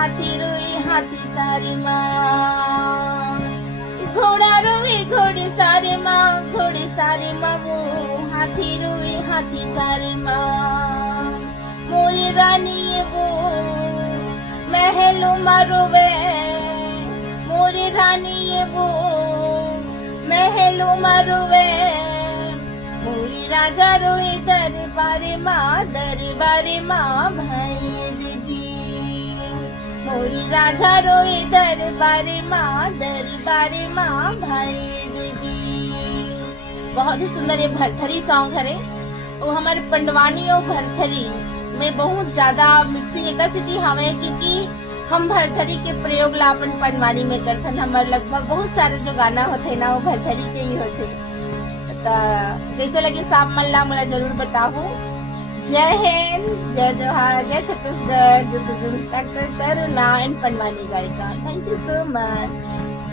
हाथी रोए हाथी सारी माँ, घोड़ा रोए घोड़े सारे माँ, घोड़े सारे माँ वो हाथी रोए हाथी सारे माँ। मोरी रानी ये वो महलों में रोवे, मोरी रानी ये वो महलों में रोवे। मोरी राजा रोए दरबारे माँ, दरबारे माँ भाई जी। मोरी राजा रोए दरबारे माँ, दरबारे माँ भाई जी। बहुत ही सुंदर ये भरथरी सॉन्ग है। वो हमारे पंडवानी और भरथरी में बहुत ज्यादा मिक्सिंग एक स्थिति हवे, क्योंकि हम भरथरी के प्रयोग ला अपन पंडवानी में करथन। हमारे लगभग बहुत सारे जो गाना होते ना वो भरथरी के ही होते। कैसे लगे साहब मन ला मोला जरूर बताओ। जय हिंद, जय जोहार, जय Chhattisgarh. This is inspector Taruna and Pandavani गायिका। Thank you so much.